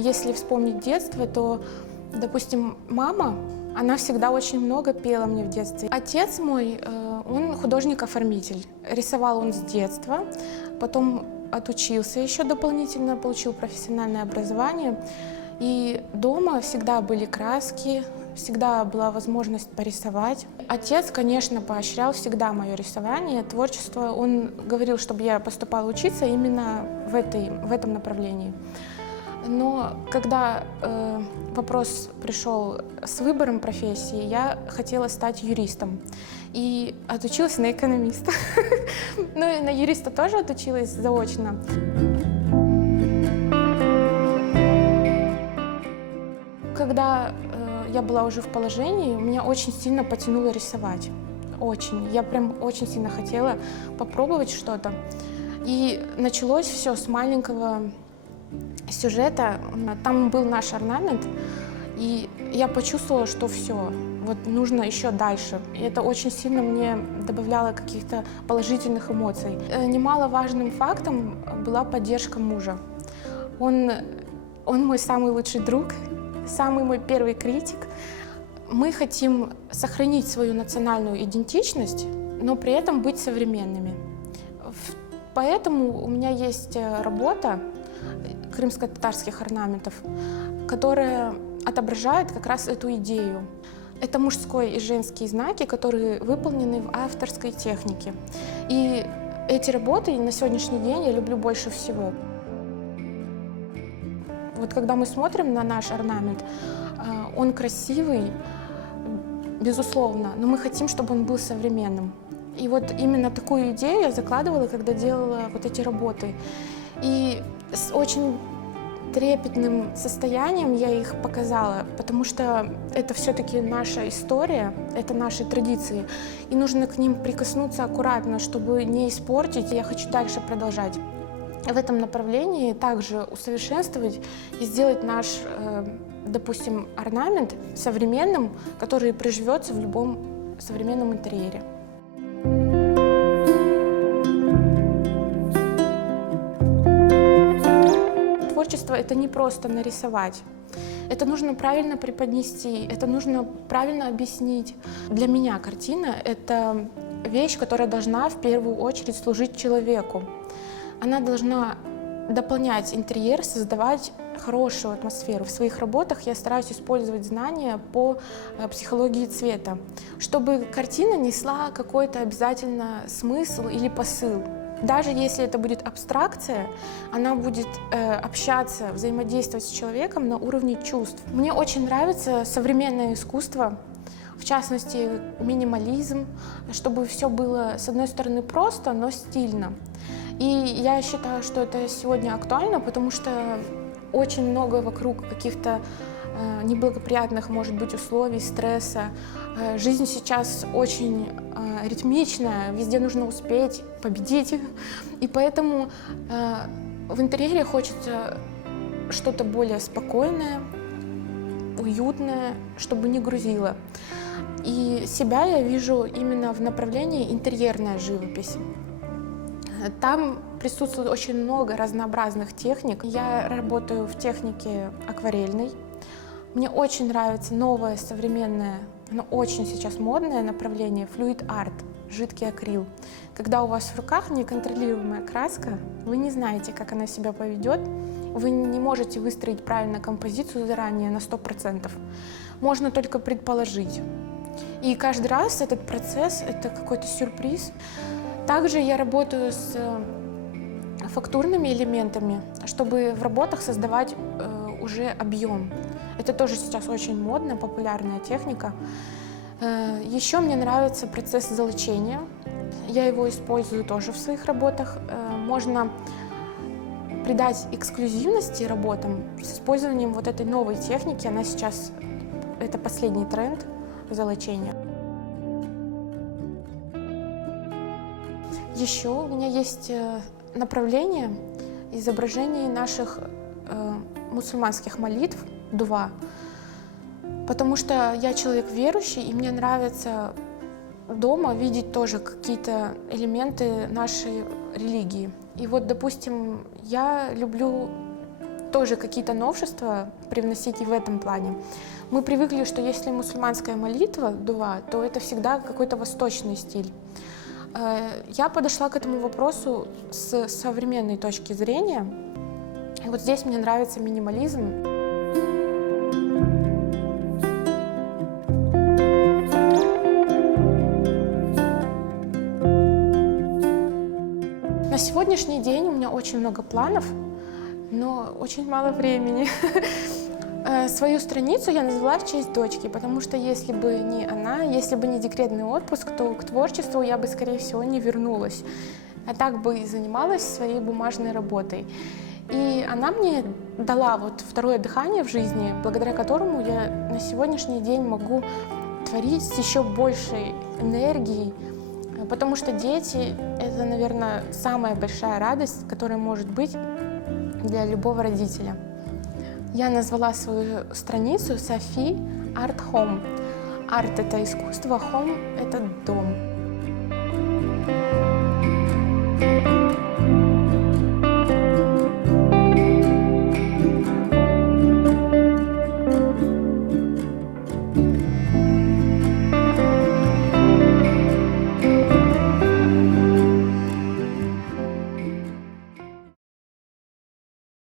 Если вспомнить детство, то, допустим, мама, она всегда очень много пела мне в детстве. Отец мой, он художник-оформитель. Рисовал он с детства, потом отучился еще дополнительно, получил профессиональное образование. И дома всегда были краски, всегда была возможность порисовать. Отец, конечно, поощрял всегда мое рисование, творчество. Он говорил, чтобы я поступала учиться именно в этом направлении. Но когда вопрос пришел с выбором профессии, я хотела стать юристом и отучилась на экономиста. Ну и на юриста тоже отучилась заочно. Когда я была уже в положении, меня очень сильно потянуло рисовать. Очень. Я прям очень сильно хотела попробовать что-то. И началось все с маленького сюжета. Там был наш орнамент, и я почувствовала, что все, вот нужно еще дальше. И это очень сильно мне добавляло каких-то положительных эмоций. Немаловажным фактом была поддержка мужа. Он мой самый лучший друг, самый мой первый критик. Мы хотим сохранить свою национальную идентичность, но при этом быть современными. Поэтому у меня есть работа крымско-татарских орнаментов, которая отображает как раз эту идею. Это мужской и женские знаки, которые выполнены в авторской технике. И эти работы на сегодняшний день я люблю больше всего. Вот когда мы смотрим на наш орнамент, он красивый, безусловно, но мы хотим, чтобы он был современным. И вот именно такую идею я закладывала, когда делала вот эти работы. И с очень трепетным состоянием я их показала, потому что это все-таки наша история, это наши традиции, и нужно к ним прикоснуться аккуратно, чтобы не испортить. Я хочу дальше продолжать в этом направлении, также усовершенствовать и сделать наш, допустим, орнамент современным, который приживется в любом современном интерьере. Творчество — это не просто нарисовать. Это нужно правильно преподнести, это нужно правильно объяснить. Для меня картина — это вещь, которая должна в первую очередь служить человеку. Она должна дополнять интерьер, создавать хорошую атмосферу. В своих работах я стараюсь использовать знания по психологии цвета, чтобы картина несла какой-то обязательно смысл или посыл. Даже если это будет абстракция, она будет общаться, взаимодействовать с человеком на уровне чувств. Мне очень нравится современное искусство, в частности, минимализм, чтобы все было, с одной стороны, просто, но стильно. И я считаю, что это сегодня актуально, потому что очень много вокруг каких-то неблагоприятных, может быть, условий, стресса. Жизнь сейчас очень ритмичная, везде нужно успеть, победить. И поэтому в интерьере хочется что-то более спокойное, уютное, чтобы не грузило. И себя я вижу именно в направлении интерьерная живопись. Там присутствует очень много разнообразных техник. Я работаю в технике акварельной. Мне очень нравится новое, современное, но очень сейчас модное направление флюид-арт, жидкий акрил. Когда у вас в руках неконтролируемая краска, вы не знаете, как она себя поведет, вы не можете выстроить правильно композицию заранее на 100%. Можно только предположить. И каждый раз этот процесс — это какой-то сюрприз. Также я работаю с фактурными элементами, чтобы в работах создавать уже объем. Это тоже сейчас очень модная, популярная техника. Еще мне нравится процесс золочения. Я его использую тоже в своих работах. Можно придать эксклюзивности работам с использованием вот этой новой техники. Она сейчас, это последний тренд золочения. Еще у меня есть направление изображений наших мусульманских молитв, дуа, потому что я человек верующий, и мне нравится дома видеть тоже какие-то элементы нашей религии. И вот, допустим, я люблю тоже какие-то новшества привносить и в этом плане. Мы привыкли, что если мусульманская молитва, дуа, то это всегда какой-то восточный стиль. Я подошла к этому вопросу с современной точки зрения. И вот здесь мне нравится минимализм. На сегодняшний день у меня очень много планов, но очень мало времени. Свою страницу я назвала в честь дочки, потому что если бы не она, если бы не декретный отпуск, то к творчеству я бы, скорее всего, не вернулась. А так бы и занималась своей бумажной работой. И она мне дала вот второе дыхание в жизни, благодаря которому я на сегодняшний день могу творить с еще большей энергией, потому что дети — это, наверное, самая большая радость, которая может быть для любого родителя. Я назвала свою страницу Софи Арт Home. Арт — это искусство, home — это дом.